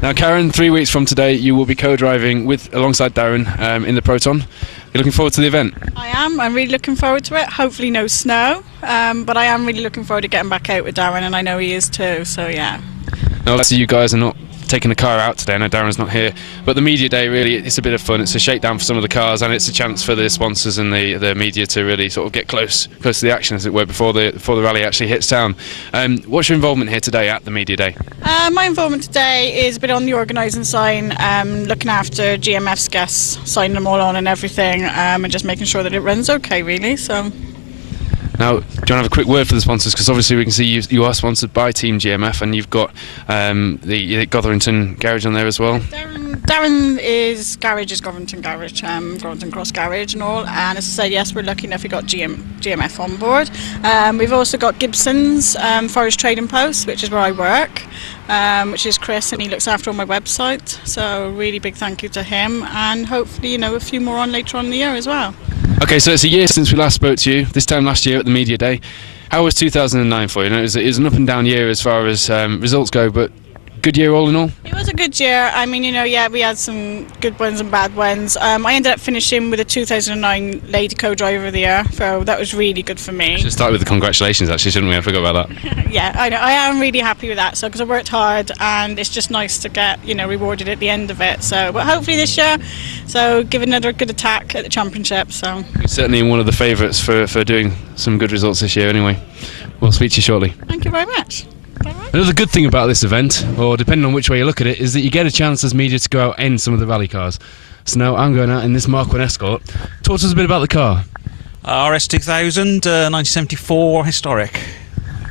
Now, Karen, 3 weeks from today, you will be co-driving alongside Darren in the Proton. You're looking forward to the event? I am. I'm really looking forward to it. Hopefully no snow, but I am really looking forward to getting back out with Darren, and I know he is too, so yeah. Now, let's see, you guys are not taking the car out today. I know Darren's not here, but the media day, really, it's a bit of fun. It's a shakedown for some of the cars, and it's a chance for the sponsors and the media to really sort of get close to the action, as it were, before the rally actually hits town. What's your involvement here today at the media day? My involvement today is a bit on the organising side, looking after GMF's guests, signing them all on and everything, and just making sure that it runs okay, really. So. Now, do you want to have a quick word for the sponsors? Because obviously we can see you are sponsored by Team GMF, and you've got the Gotherington Garage on there as well. Darren's garage is Gotherington Garage, Gotherington Cross Garage and all. And as I said, yes, we're lucky enough we got GMF on board. We've also got Gibson's Forest Trading Post, which is where I work, which is Chris, and he looks after all my website. So really big thank you to him, and hopefully a few more on later on in the year as well. Okay, so it's a year since we last spoke to you, this time last year at the media day. How was 2009 for you? It was an up and down year as far as results go, but good year all in all? It was a good year. I mean, we had some good ones and bad ones. I ended up finishing with a 2009 Lady Co-Driver of the Year, so that was really good for me. Should start with the congratulations, actually, shouldn't we? I forgot about that. Yeah, I know. I am really happy with that, because I worked hard, and it's just nice to get, rewarded at the end of it. So, but hopefully this year, give another good attack at the championship. So you're certainly one of the favourites for doing some good results this year. Anyway, we'll speak to you shortly. Thank you very much. Another good thing about this event, or depending on which way you look at it, is that you get a chance as media to go out and some of the rally cars. So now I'm going out in this Mark I Escort. Talk to us a bit about the car. RS2000, 1974 historic.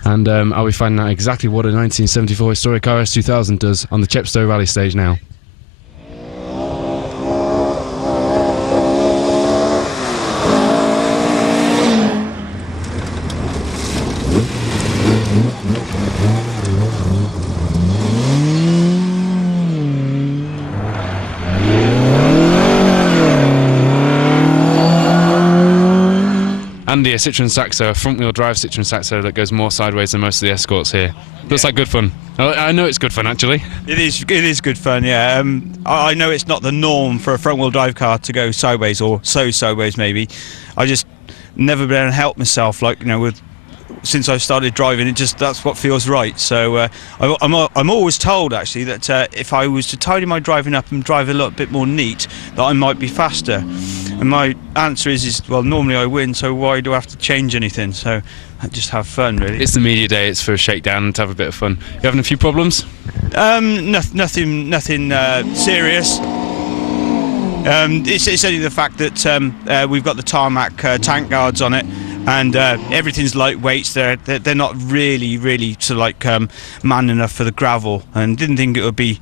And are we finding out exactly what a 1974 historic RS2000 does on the Chepstow rally stage now? Andy, a Citroen Saxo, a front-wheel drive Citroen Saxo that goes more sideways than most of the Escorts here. Looks like good fun. I know it's good fun, actually. It is good fun, yeah. I know it's not the norm for a front-wheel drive car to go sideways, or so sideways maybe. I just never been able to help myself, since I've started driving, that's what feels right. So I'm always told, actually, that if I was to tidy my driving up and drive a little bit more neat, that I might be faster. And my answer is well, normally I win, so why do I have to change anything? So I just have fun, really. It's the media day, it's for a shakedown and to have a bit of fun. You having a few problems? Nothing serious. It's only the fact that we've got the tarmac tank guards on it, and everything's lightweights. They're not really sort of man enough for the gravel, and didn't think it would be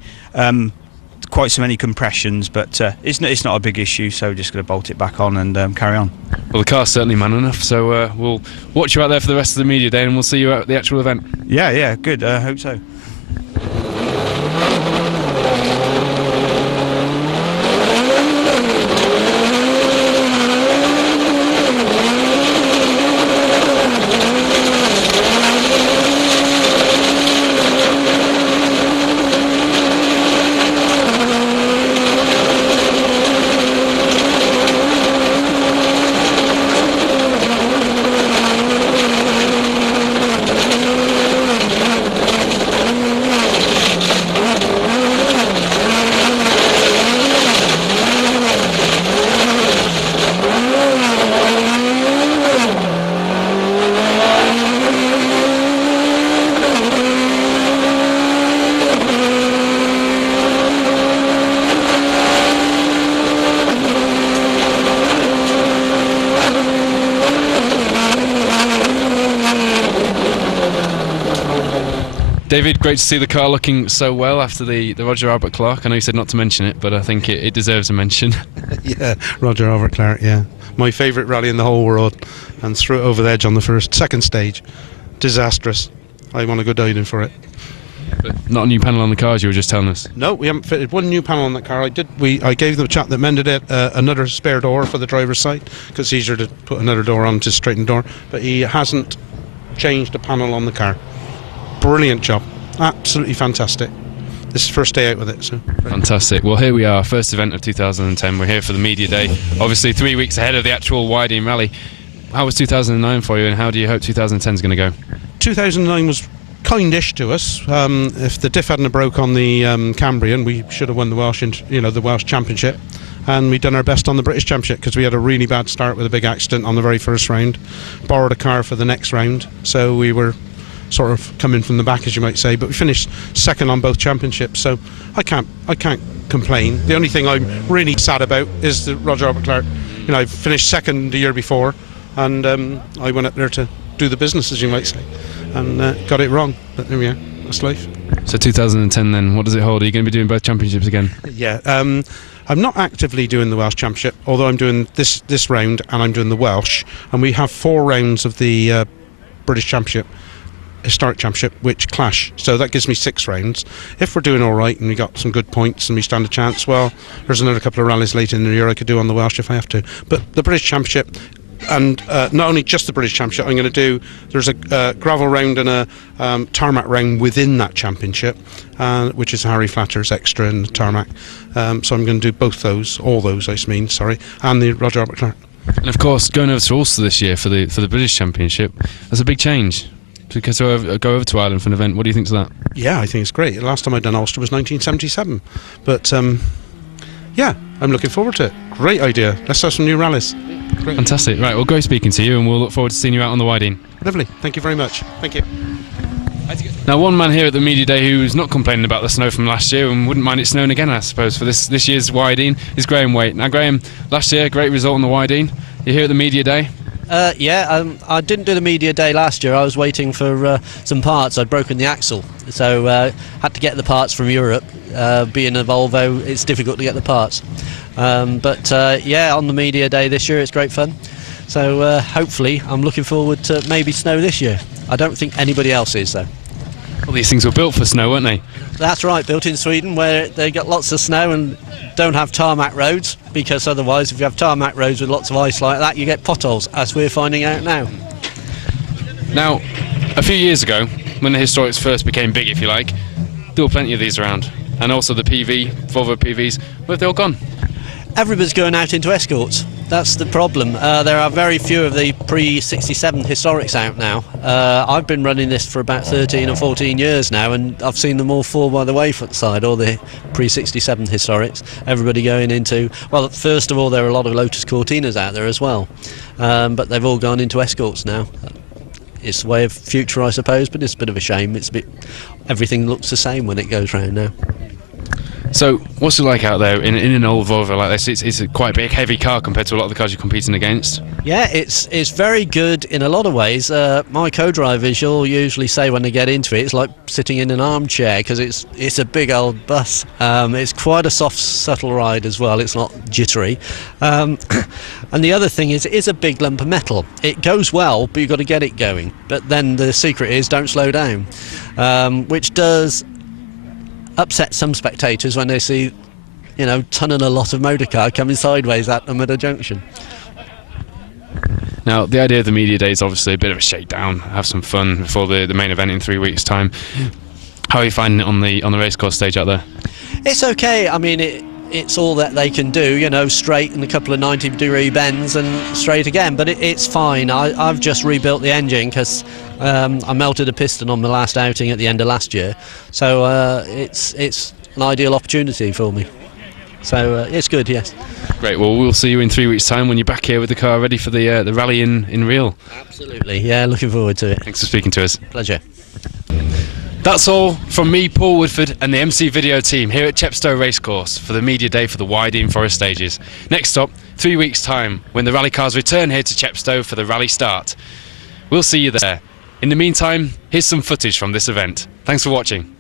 quite so many compressions, but it's not a big issue, so we're just going to bolt it back on and carry on. Well, the car's certainly man enough, so we'll watch you out there for the rest of the media day, and we'll see you at the actual event. Yeah, good. I hope so. David, great to see the car looking so well after the Roger Albert Clark. I know you said not to mention it, but I think it deserves a mention. Yeah, Roger Albert Clark, yeah. My favourite rally in the whole world, and threw it over the edge on the second stage. Disastrous. I want to go diving for it. But not a new panel on the car, as you were just telling us. No, we haven't fitted one new panel on that car. I gave the chap that mended it another spare door for the driver's side, because it's easier to put another door on to straighten the door, but he hasn't changed a panel on the car. Brilliant job, absolutely fantastic. this is first day out with it. So Fantastic. Well, here we are, first event of 2010. We're here for the media day, obviously 3 weeks ahead of the actual Wyedean rally. How was 2009 for you, and how do you hope 2010 is going to go? 2009 was kindish to us. If the diff hadn't broke on the Cambrian, we should have won the Welsh Championship, and we'd done our best on the British Championship because we had a really bad start with a big accident on the very first round. Borrowed a car for the next round, so we were sort of coming from the back, as you might say, but we finished second on both championships, so I can't complain. The only thing I'm really sad about is the Roger Albert Clark. I finished second the year before, and I went up there to do the business, as you might say, and got it wrong, but there we are. That's life. So 2010 then, what does it hold? Are you going to be doing both championships again? Yeah, I'm not actively doing the Welsh Championship, although I'm doing this round and I'm doing the Welsh, and we have 4 rounds of the British Championship, Historic Championship, which clash, so that gives me 6 rounds. If we're doing all right and we got some good points and we stand a chance, well, there's another couple of rallies later in the year I could do on the Welsh if I have to. But the British Championship, and not only just the British Championship, I'm going to do, there's a gravel round and a tarmac round within that championship, which is Harry Flatter's extra and tarmac, so I'm going to do both those, all those I mean, sorry, and the Roger Albert Clark. And of course, going over to Ulster this year for the British Championship, that's a big change. Because go over to Ireland for an event, what do you think of that? Yeah, I think it's great. The last time I'd done Ulster was 1977, but yeah, I'm looking forward to it. Great idea. Let's have some new rallies. Great. Fantastic. Right, we'll go speaking to you, and we'll look forward to seeing you out on the Wyedean. Lovely. Thank you very much. Thank you. Now, one man here at the media day who's not complaining about the snow from last year and wouldn't mind it snowing again, I suppose, for this year's Wyedean is Graham Waite. Now, Graham, last year, great result on the Wyedean. You're here at the media day. I didn't do the media day last year. I was waiting for some parts. I'd broken the axle, so had to get the parts from Europe. Being a Volvo, it's difficult to get the parts. But on the media day this year, it's great fun. So hopefully, I'm looking forward to maybe snow this year. I don't think anybody else is, though. Well, these things were built for snow, weren't they? That's right, built in Sweden, where they get lots of snow and don't have tarmac roads, because otherwise, if you have tarmac roads with lots of ice like that, you get potholes, as we're finding out now. Now, a few years ago, when the Historics first became big, if you like, there were plenty of these around, and also the Volvo PVs. Where have they all gone? Everybody's going out into escorts. That's the problem. There are very few of the pre-67 historics out now. I've been running this for about 13 or 14 years now, and I've seen them all fall by the wayside, all the pre-67 historics. Everybody going into, well, first of all, there are a lot of Lotus Cortinas out there as well, but they've all gone into escorts now. It's the way of future, I suppose, but it's a bit of a shame. Everything looks the same when it goes round now. So, what's it like out there in an old Volvo like this? It's a quite big, heavy car compared to a lot of the cars you're competing against. Yeah, it's very good in a lot of ways. My co-drivers, you'll usually say when they get into it, it's like sitting in an armchair, because it's a big old bus. It's quite a soft, subtle ride as well. It's not jittery. And the other thing is, it is a big lump of metal. It goes well, but you've got to get it going. But then the secret is, don't slow down, which does upset some spectators when they see, ton and a lot of motor car coming sideways at them at a junction. Now, the idea of the media day is obviously a bit of a shakedown, have some fun before the main event in 3 weeks' time. How are you finding it on the racecourse stage out there? It's okay. I mean, it's all that they can do, straight and a couple of 90-degree bends and straight again, but it's fine. I've just rebuilt the engine because I melted a piston on the last outing at the end of last year, so it's an ideal opportunity for me. So it's good, yes. Great. Well, we'll see you in 3 weeks' time when you're back here with the car ready for the rally in Real. Absolutely. Yeah, looking forward to it. Thanks for speaking to us. Pleasure. That's all from me, Paul Woodford, and the MC Video team here at Chepstow Racecourse for the media day for the Wyedean Forest Stages. Next stop, 3 weeks' time, when the rally cars return here to Chepstow for the rally start. We'll see you there. In the meantime, here's some footage from this event. Thanks for watching.